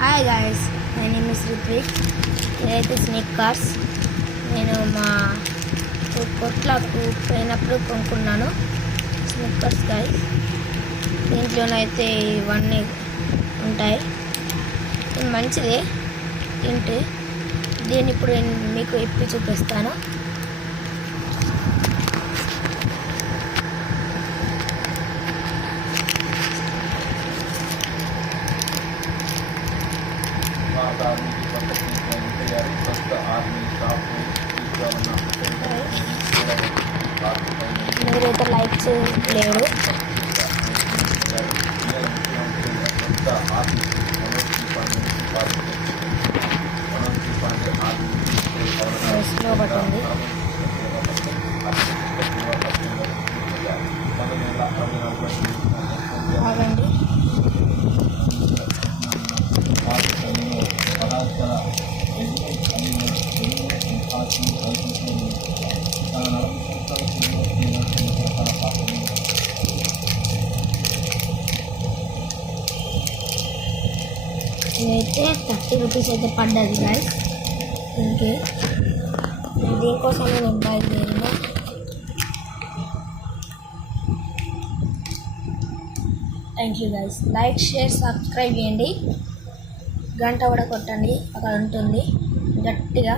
Hi guys, my name is Rithvik. ఇదైతే snake cars. నేను మా కొట్లకు పోయినప్పుడు కొనుక్కున్నాను స్నేక్ కార్స్ గాయస్. దీంట్లోనైతే ఇవన్నీ ఉంటాయి. ఇది మంచిదే తింటే. దీన్ని ఇప్పుడు నేను మీకు ఇప్పి చూపిస్తాను. మీరైతే లైక్ చేయలేరు. స్లో పట్టింది. ఆగండి. ఇదైతే 30 రూపీస్ అయితే పడ్డది గాయస్. దీనికోసమే నేను బయలుదేరిన. Thank you guys. Like, share, subscribe చేయండి. గంట కూడా కొట్టండి, అక్కడ ఉంటుంది గట్టిగా.